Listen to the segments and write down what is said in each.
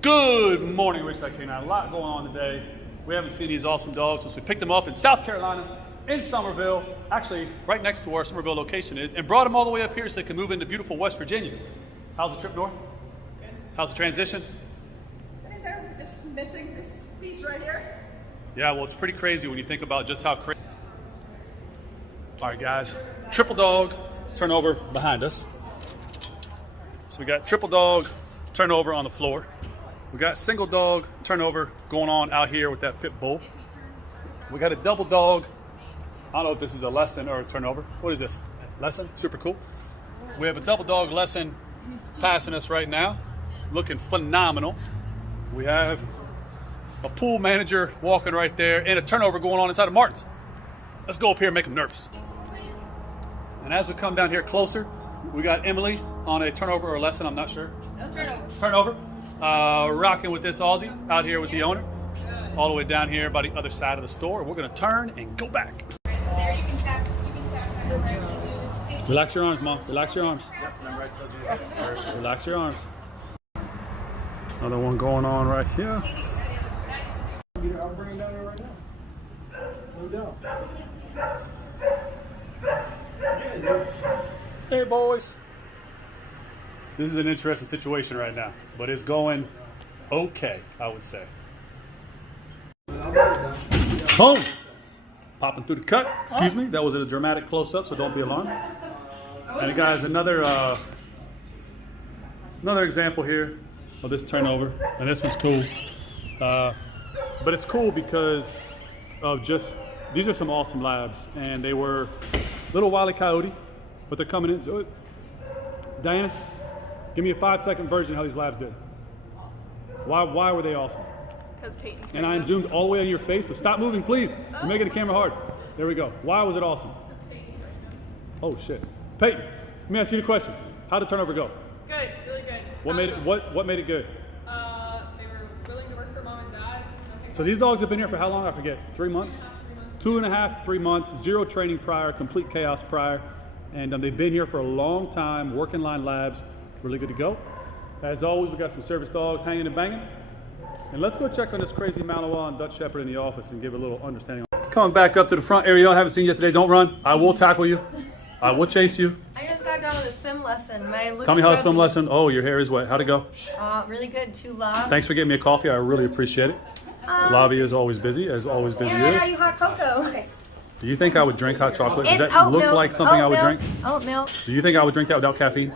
Good morning, Ridgeside K9. A lot going on today. We haven't seen these awesome dogs since we picked them up in South Carolina, in Somerville, actually right next to where our Somerville location is, and brought them all the way up here so they can move into beautiful West Virginia. How's the trip north? How's the transition? I think they're just missing this piece right here. Yeah, well, it's pretty crazy when you think about just how crazy. All right, guys, triple dog turnover behind us. So we got triple dog turnover on the floor. We got single dog turnover going on out here with that pit bull. We got a double dog. I don't know if this is a lesson or a turnover. What is this? Lesson? Super cool. We have a double dog lesson passing us right now. Looking phenomenal. We have a pool manager walking right there and a turnover going on inside of Martin's. Let's go up here and make them nervous. And as we come down here closer, we got Emily on a turnover or a lesson, I'm not sure. No turnover. Turnover. Rocking with this Aussie out here with the owner. All the way down here by the other side of the store. We're gonna turn and go back. There you can tap Relax your arms, Mom. Relax your arms. Relax your arms. Another one going on right here. I'll bring it down there right now. No doubt. Hey, boys. This is an interesting situation right now, but it's going okay, I would say. Boom! Popping through the cut. Excuse me. That was a dramatic close-up, so don't be alarmed. And guys, another example here of this turnover, and this one's cool. But it's cool because of just, these are some awesome labs, and they were little Wile E. Coyote, but they're coming in. Diana, give me a 5-second version of how these labs did. Why were they awesome? Because Peyton. And I am zoomed all the way on your face, so stop moving, please. You're making the camera hard. There we go. Why was it awesome? Oh shit. Peyton, let me ask you the question. How did turnover go? Good, really good. What made it good? They were willing to work for mom and dad. So these dogs have been here for how long? I forget. 3 months? 2.5, 3 months. Zero training prior, complete chaos prior. And they've been here for a long time, working line labs. Really good to go. As always, we got some service dogs hanging and banging. And let's go check on this crazy Malinois and Dutch Shepherd in the office and give a little understanding. Coming back up to the front area, I haven't seen you today. Don't run. I will tackle you. I will chase you. I just got done with a swim lesson. My looks Tell me how the scrubby. swim lesson. Oh, your hair is wet. How'd it go? Really good. 2 lobs. Thanks for getting me a coffee. I really appreciate it. Lobby is always busy, as always busy And I got is. you hot cocoa. Do you think I would drink hot chocolate? Does It's that oat look milk. like something I would drink? Oat milk. Do you think I would drink that without caffeine?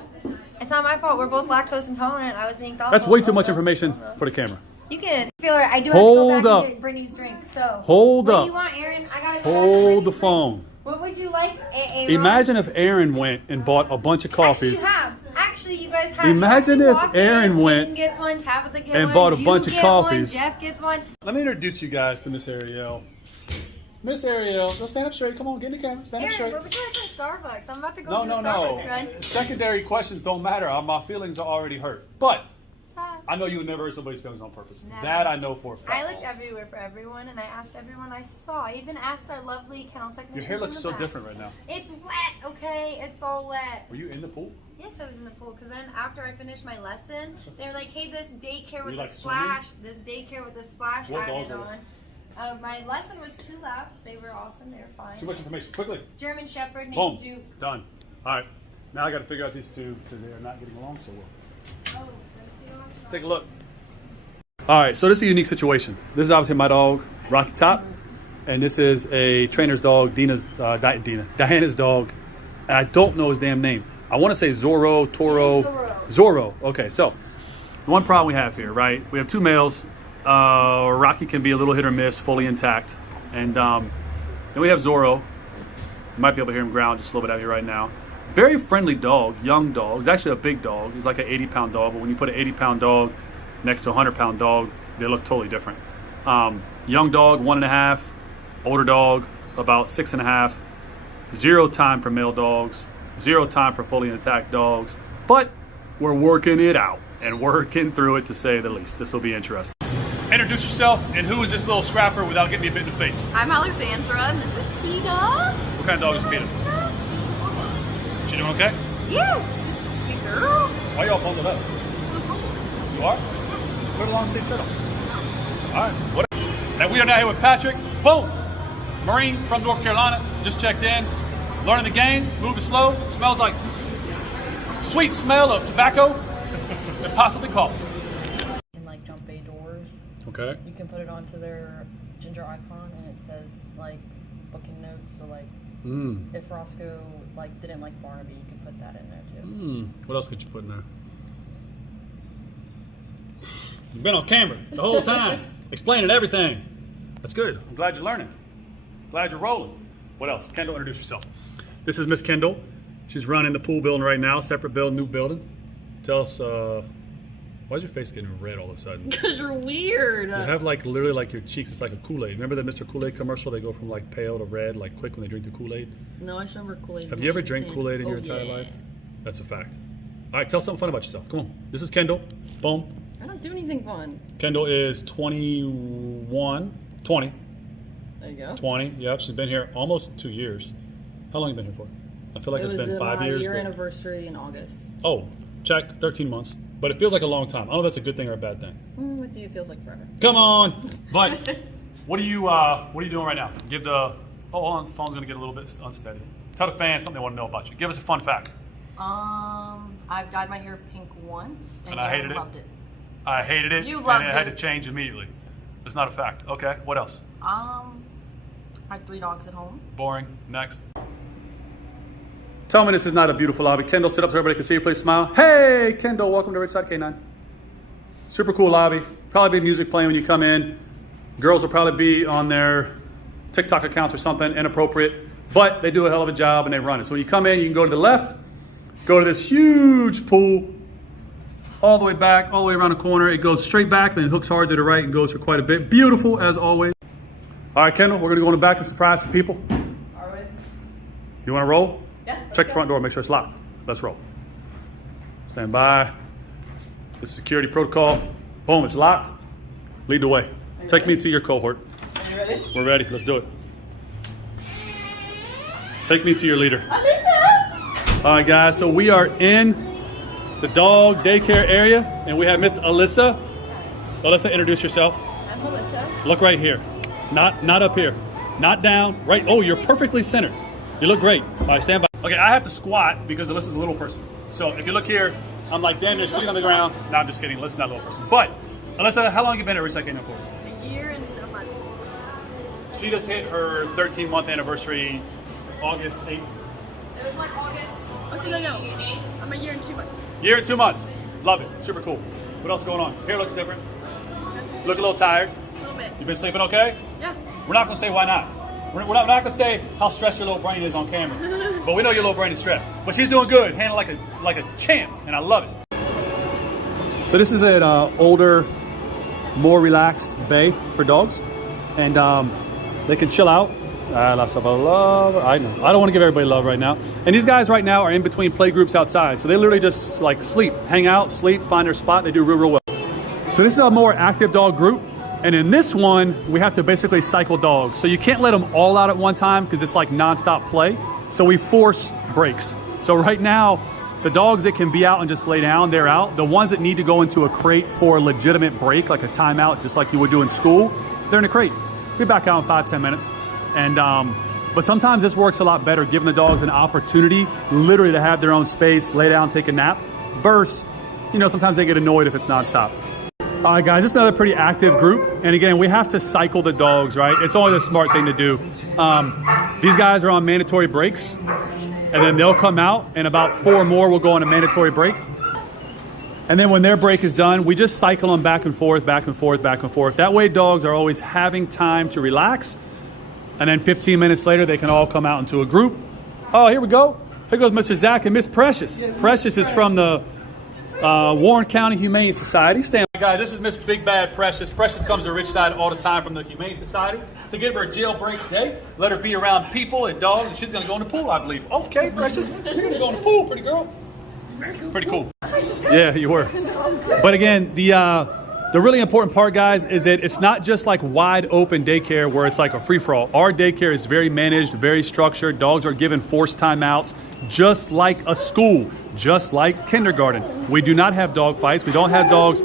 It's not my fault. We're both lactose intolerant. I was being thoughtful. That's way too Oat much milk. information for the camera. You can feel it. I do Hold have to go up. back and get Brittany's drink. So Hold what up. do you want, Aaron? I gotta go back to Hold Brittany's the drink. phone. What would you like? Imagine if Aaron went and bought a bunch of coffees Actually, you guys have. Imagine you if walk Aaron in, went Peyton gets one, Tabitha gets and one, bought a you bunch of get coffees. One, Jeff gets one. Let me introduce you guys to Miss Ariel. Miss Ariel, go stand up straight. Come on, get in the camera. Stand up Aaron, straight. we're trying to Starbucks. I'm about to go No, to no, the no. Starbucks run. Secondary questions don't matter. My feelings are already hurt. But Sad. I know you would never hurt somebody's feelings on purpose. No. That I know for a fact. I looked everywhere for everyone, and I asked everyone I saw. I even asked our lovely kennel technician. Your hair looks in so the back. different right now. It's wet, okay? It's all wet. Were you in the pool? Yes, I was in the pool, because then after I finished my lesson, they were like, hey, this daycare with you the like splash, this daycare with the splash What added dogs are on. My lesson was 2 laps. They were awesome. They were fine. Too much information. Quickly. German Shepherd named Boom. Duke. Done. All right. Now I got to figure out these two because they are not getting along so well. Oh, Let's take a look. All right, so this is a unique situation. This is obviously my dog, Rocky Top, and this is a trainer's dog, Diana's dog, and I don't know his damn name. I want to say Zorro, Toro, Zorro. Okay, so the one problem we have here, right? We have 2 males. Rocky can be a little hit or miss, fully intact, and then we have Zorro. You might be able to hear him growl just a little bit out here right now. Very friendly dog, young dog. He's actually a big dog. He's like an 80-pound dog, but when you put an 80-pound dog next to a 100-pound dog, they look totally different. Young dog, 1.5. Older dog, about 6.5. 0 time for male dogs. 0 time for fully intact dogs. But we're working it out and working through it, to say the least. This will be interesting. Introduce yourself, and who is this little scrapper without getting me a bit in the face? I'm Alexandra, and this is Peter. What kind of dog is Peter? She's a woman. She doing okay? Yes, she's a sweet girl. Why y'all bundled up? You are? Yes. Put a long sleeve shirt on. All right, what? And we are now here with Patrick. Boom! Marine from North Carolina. Just checked in. Learning the game, moving slow. Smells like sweet smell of tobacco and possibly coffee. And like jump bay doors. Okay. You can put it onto their ginger icon and it says like booking notes. So like if Roscoe like didn't like Barnaby, you could put that in there too. What else could you put in there? You've been on camera the whole time, explaining everything. That's good. I'm glad you're learning. Glad you're rolling. What else? Kendall, introduce yourself. This is Miss Kendall. She's running the pool building right now, separate building, new building. Tell us, why is your face getting red all of a sudden? Because you're weird. You have like literally like your cheeks, it's like a Kool-Aid. Remember the Mr. Kool-Aid commercial? They go from like pale to red, like quick when they drink the Kool-Aid. No, I just remember Kool-Aid. Have you ever drank Kool-Aid in your entire life? That's a fact. All right, tell something fun about yourself. Come on. This is Kendall. Boom. I don't do anything fun. Kendall is 20. There you go. 20, yep. She's been here almost 2 years. How long have you been here for? I feel like It it's was been 5 my years. year but- anniversary in August. Oh, check, 13 months. But it feels like a long time. I don't know if that's a good thing or a bad thing. With you, it feels like forever. Come on! But what are you doing right now? Give the, oh, hold on, the phone's gonna get a little bit unsteady. Tell the fans something they want to know about you. Give us a fun fact. I've dyed my hair pink once, and I you hated it. loved it. I hated it, You and loved it had to it. change immediately. It's not a fact. Okay, what else? I have 3 dogs at home. Boring. Next. Tell me this is not a beautiful lobby. Kendall, sit up so everybody can see you. Please smile. Hey, Kendall, welcome to Ridgeside K9. Super cool lobby. Probably be music playing when you come in. Girls will probably be on their TikTok accounts or something inappropriate, but they do a hell of a job and they run it. So when you come in, you can go to the left, go to this huge pool, all the way back, all the way around the corner. It goes straight back, then it hooks hard to the right and goes for quite a bit. Beautiful as always. All right, Kendall, we're gonna go in the back and surprise some people. Are we? You wanna roll? Yeah. Check the front door, make sure it's locked. Let's roll. Stand by. The security protocol. Boom, it's locked. Lead the way. Take me to your cohort. Are you ready? We're ready, let's do it. Take me to your leader. All right, guys, so we are in the dog daycare area, and we have Miss Alyssa. Alyssa, introduce yourself. I'm Melissa. Look right here. Not up here. Not down. Right. Oh, you're perfectly centered. You look great. All right, stand by. Okay, I have to squat because Alyssa's a little person. So if you look here, I'm like damn near sitting on the ground. No, I'm just kidding. Alyssa's not a little person. But Alyssa, how long have you been at Ridgeside K9 for? A year and a month. She just hit her 13-month anniversary, August 8th. It was like August. What's no. I'm a year and 2 months. Year and 2 months. Love it. Super cool. What else is going on? Hair looks different. You look a little tired. A little bit. You been sleeping okay? Yeah. We're not gonna say why not. We're not gonna say how stressed your little brain is on camera. But we know your little brain is stressed. But she's doing good, handling like a champ, and I love it. So this is an older, more relaxed bay for dogs. And they can chill out. Lots of love. I know. I don't want to give everybody love right now. And these guys right now are in between play groups outside. So they literally just like sleep, hang out, sleep, find their spot. They do real well. So this is a more active dog group. And in this one, we have to basically cycle dogs. So you can't let them all out at one time because it's like nonstop play. So we force breaks. So right now, the dogs that can be out and just lay down, they're out. The ones that need to go into a crate for a legitimate break, like a timeout, just like you would do in school, they're in a crate. Be back out in 5-10 minutes. And but sometimes this works a lot better, giving the dogs an opportunity literally to have their own space, lay down, take a nap. Versus, you know, sometimes they get annoyed if it's nonstop. All right, guys, this is another pretty active group. And again, we have to cycle the dogs, right? It's always a smart thing to do. These guys are on mandatory breaks, and then they'll come out, and about 4 more will go on a mandatory break. And then when their break is done, we just cycle them back and forth, back and forth, back and forth. That way, dogs are always having time to relax. And then 15 minutes later, they can all come out into a group. Oh, here we go. Here goes Mr. Zach and Miss Precious. Precious is from the Warren County Humane Society. Stand by, guys. This is Miss Big Bad Precious. Precious comes to Ridgeside all the time from the Humane Society to give her a jailbreak day. Let her be around people and dogs, and she's going to go in the pool, I believe. Okay, Precious, you're going to go in the pool, pretty girl. Pretty cool. Yeah, you were. But again, the really important part, guys, is that it's not just like wide open daycare where it's like a free-for-all. Our daycare is very managed, very structured. Dogs are given forced timeouts, just like a school, just like kindergarten. We do not have dog fights. We don't have dogs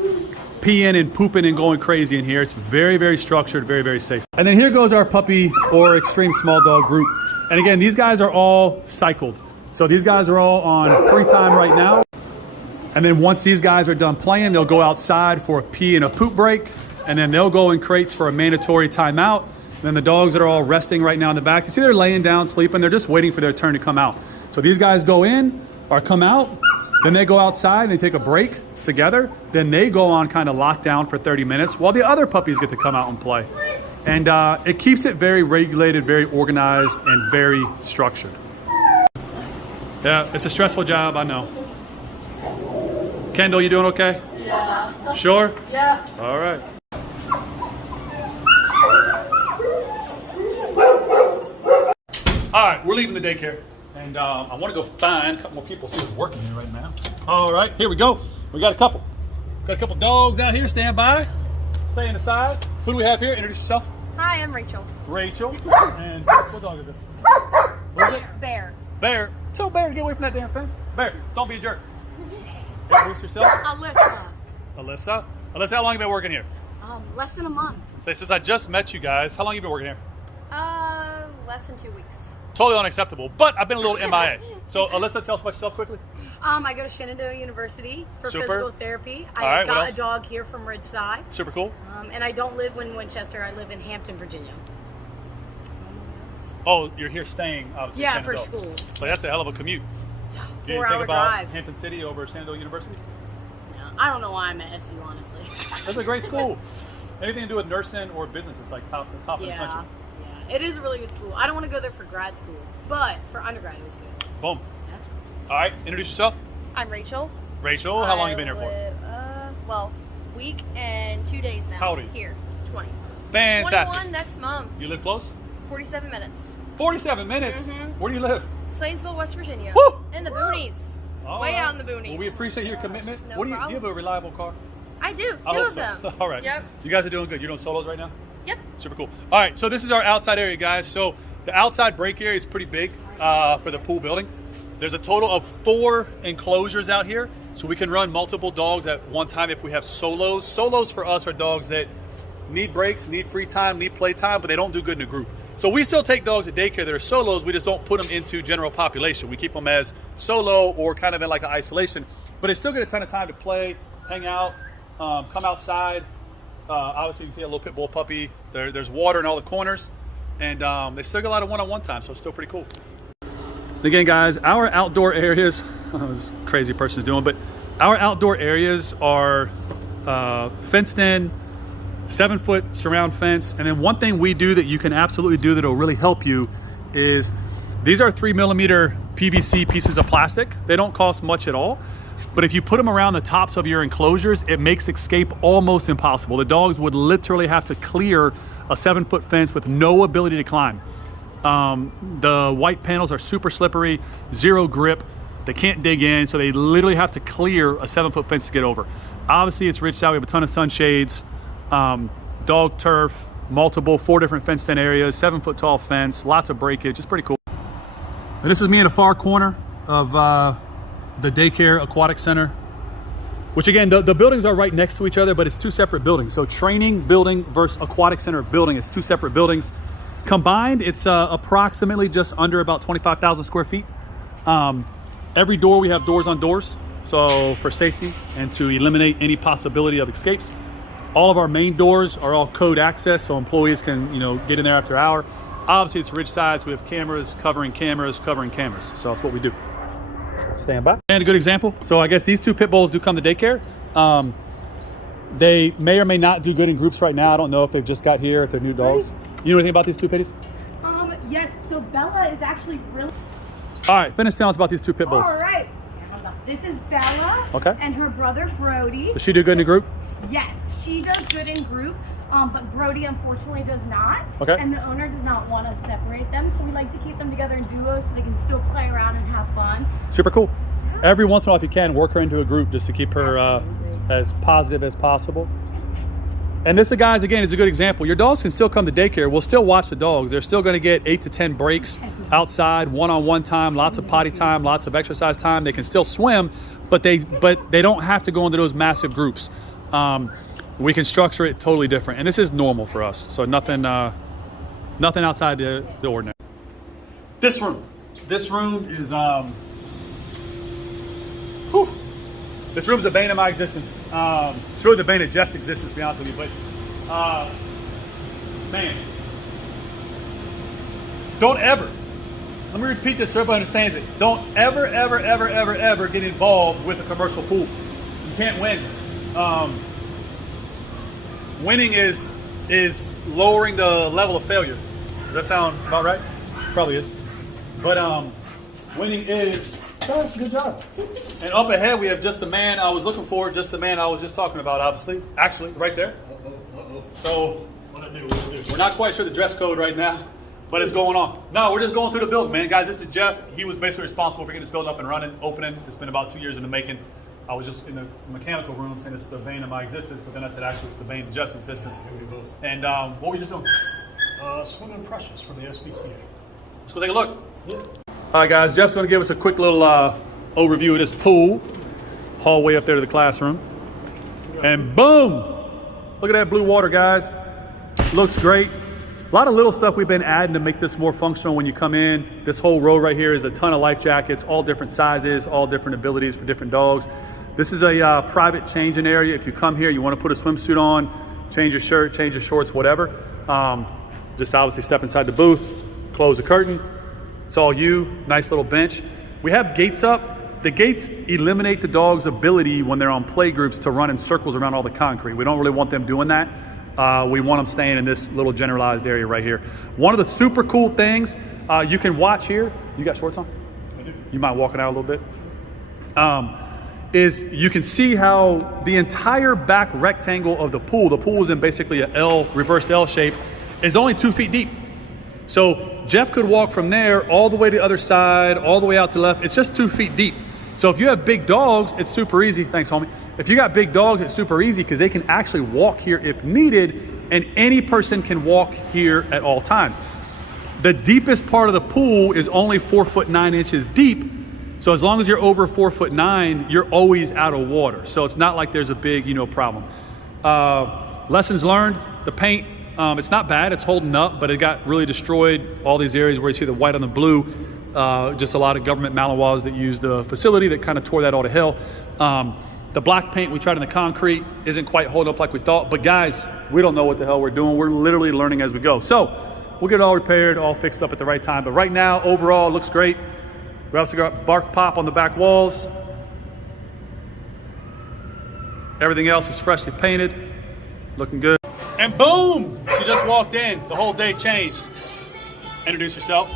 peeing and pooping and going crazy in here. It's very, very structured, very, very safe. And then here goes our puppy or extreme small dog group. And again, these guys are all cycled. So these guys are all on free time right now. And then once these guys are done playing, they'll go outside for a pee and a poop break. And then they'll go in crates for a mandatory timeout. And then the dogs that are all resting right now in the back, you see they're laying down, sleeping. They're just waiting for their turn to come out. So these guys go in or come out, then they go outside and they take a break together. Then they go on kind of lockdown for 30 minutes while the other puppies get to come out and play. And it keeps it very regulated, very organized, and very structured. Yeah, it's a stressful job, I know. Kendall, you doing okay? Yeah. Sure? Yeah. All right. All right, we're leaving the daycare. And I want to go find a couple more people, see who's working here right now. All right, here we go. We got a couple. Got a couple dogs out here. Stand by. Stay in the side. Who do we have here? Introduce yourself. Hi, I'm Rachel. Rachel. And what dog is this? What is it? Bear. Bear. Tell Bear to get away from that damn fence. Bear, don't be a jerk. Introduce yourself. Alyssa. Alyssa, how long have you been working here? Less than a month. Say, since I just met you guys, how long have you been working here? Less than 2 weeks. Totally unacceptable, but I've been a little MIA. So, Alyssa, tell us about yourself quickly. I go to Shenanigans University for Super. physical therapy. All right, I what got else? a dog here from Ridgeside. Super cool. And I don't live in Winchester. I live in Hampton, Virginia. Oh, you're here staying, obviously. Yeah, Shenandoah. for school. So that's a hell of a commute. Do you 4-hour think about drive. Hampton City over Shenandoah University? No, I don't know why I'm at SU, honestly. That's a great school. Anything to do with nursing or business, it's like top of the country. Yeah. It is a really good school. I don't want to go there for grad school, but for undergrad it was good. Boom. Yeah. All right, introduce yourself. I'm Rachel. Rachel, how long have you been here for? Well, week and 2 days now. How old are you? Here, 20. Fantastic. 21 next month. You live close? 47 minutes. 47 minutes? Mhm. Where do you live? Slainsville, West Virginia. Woo! In the boonies. All Way right. out in the boonies. Well, we appreciate your commitment. No what do you problem. have a reliable car? I do. I Two hope of so. them. All right. Yep. You guys are doing good. You're doing solos right now? Yep. Super cool. All right, so this is our outside area, guys. So the outside break area is pretty big for the pool building. There's a total of 4 enclosures out here, so we can run multiple dogs at one time if we have solos. Solos for us are dogs that need breaks, need free time, need play time, but they don't do good in a group. So we still take dogs at daycare that are solos, we just don't put them into general population. We keep them as solo or kind of in like an isolation, but they still get a ton of time to play, hang out, come outside. Obviously you can see a little pit bull puppy. There's water in all the corners, and they still get a lot of one-on-one time, so it's still pretty cool. Again, guys, our outdoor areas, this crazy person's doing, but our outdoor areas are fenced in, 7-foot surround fence. And then one thing we do that you can absolutely do that'll really help you is these are 3mm PVC pieces of plastic. They don't cost much at all, but if you put them around the tops of your enclosures, it makes escape almost impossible. The dogs would literally have to clear a 7-foot fence with no ability to climb. The white panels are super slippery, 0 grip. They can't dig in, so they literally have to clear a 7-foot fence to get over. Obviously, it's Ridgeside. We have a ton of sunshades, dog turf, multiple 4 different fenced-in areas, 7-foot tall fence, lots of breakage. It's pretty cool. And this is me in the far corner of the daycare aquatic center, which again, the buildings are right next to each other, but it's 2 separate buildings. So training building versus aquatic center building is 2 separate buildings. Combined, it's approximately just under about 25,000 square feet. Every door, we have doors on doors, so for safety and to eliminate any possibility of escapes. All of our main doors are all code access, so employees can, get in there after hour. Obviously, it's Ridgeside, so we have cameras covering cameras covering cameras. So that's what we do. Stand by. And a good example. So I guess these 2 pit bulls do come to daycare. They may or may not do good in groups right now. I don't know if they've just got here, if they're new dogs. You know anything about these 2 pitties? Yes, so Bella is actually really... All right, finish telling us about these 2 pit bulls. All right. This is Bella and her brother Brody. Does she do good in a group? Yes, she does good in group, but Brody unfortunately does not. Okay. And the owner does not want to separate them, so we like to keep them together in duos so they can still play around and have fun. Super cool. Every once in a while, if you can, work her into a group just to keep her as positive as possible. And this, guys, again, is a good example. Your dogs can still come to daycare. We'll still watch the dogs. They're still going to get 8 to 10 breaks outside, one-on-one time, lots of potty time, lots of exercise time. They can still swim, but they don't have to go into those massive groups. We can structure it totally different. And this is normal for us. So nothing outside the ordinary. This room is, this room's the bane of my existence. It's really the bane of Jeff's existence, to be honest with you. But, man, don't ever, let me repeat this so everybody understands it. Don't ever get involved with a commercial pool. You can't win. Winning is lowering the level of failure. Does that sound about right? Probably is. But winning is. That's a good job. And up ahead we have just the man I was looking for, just the man I was just talking about, obviously. Actually, right there. So we're not quite sure the dress code right now, but it's going on. No, we're just going through the building, man. Guys, this is Jeff. He was basically responsible for getting this building up and running, opening. It's been about 2 years in the making. I was just in the mechanical room saying it's the bane of my existence, but then I said actually it's the bane of Jeff's existence. And what were you just doing? Swim impressions for the SPCA. Let's go take a look. Yeah. All right, guys, Jeff's gonna give us a quick little overview of this pool. Hallway up there to the classroom. And boom! Look at that blue water, guys. Looks great. A lot of little stuff we've been adding to make this more functional when you come in. This whole row right here is a ton of life jackets, all different sizes, all different abilities for different dogs. This is a private changing area. If you come here, you want to put a swimsuit on, change your shirt, change your shorts, whatever. Just obviously step inside the booth, close the curtain. It's all you. Nice little bench. We have gates up. The gates eliminate the dog's ability when they're on play groups to run in circles around all the concrete. We don't really want them doing that. We want them staying in this little generalized area right here. One of the super cool things you can watch here. You got shorts on? I do. You might walk it out a little bit. Is you can see how the entire back rectangle of the pool is in basically a L, reversed L shape, is only 2 feet deep. So Jeff could walk from there all the way to the other side, all the way out to the left. It's just 2 feet deep. So if you have big dogs, it's super easy. Thanks, homie. If you got big dogs, it's super easy because they can actually walk here if needed, and any person can walk here at all times. The deepest part of the pool is only 4'9" deep. So as long as you're over 4'9", you're always out of water. So it's not like there's a big, problem. Lessons learned, the paint, it's not bad, it's holding up, but it got really destroyed. All these areas where you see the white on the blue, just a lot of government Malinois that used the facility that kind of tore that all to hell. The black paint we tried in the concrete isn't quite holding up like we thought, but guys, we don't know what the hell we're doing. We're literally learning as we go. So we'll get it all repaired, all fixed up at the right time. But right now, overall, it looks great. We also got bark pop on the back walls. Everything else is freshly painted, looking good. And boom, she just walked in. The whole day changed. Introduce yourself.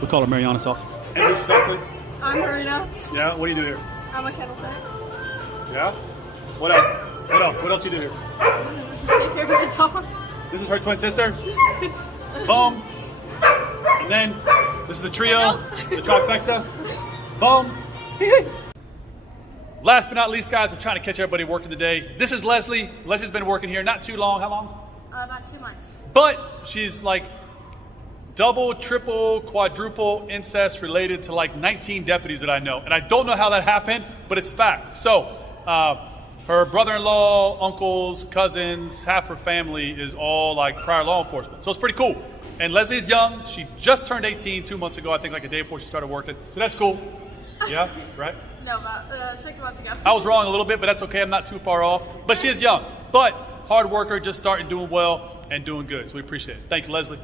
We'll call her Mariana Sauce. Introduce yourself, please. I'm Marina. Yeah, what do you do here? I'm a kennel tech. Yeah? What else? What else? What else do you do here? Take care of the dog. This is her twin sister. Boom. And then this is the trio, the trifecta. Boom. Last but not least, guys, we're trying to catch everybody working today. This is Leslie. Leslie's been working here not too long. How long? About 2 months. But she's like double, triple, quadruple incest related to like 19 deputies that I know. And I don't know how that happened, but it's a fact. So her brother-in-law, uncles, cousins, half her family is all like prior law enforcement. So it's pretty cool. And Leslie's young. She just turned 18 2 months ago, I think like a day before she started working. So that's cool. Yeah, right? No, about 6 months ago. I was wrong a little bit, but that's okay. I'm not too far off. But she is young. But hard worker, just starting doing well and doing good. So we appreciate it. Thank you, Leslie.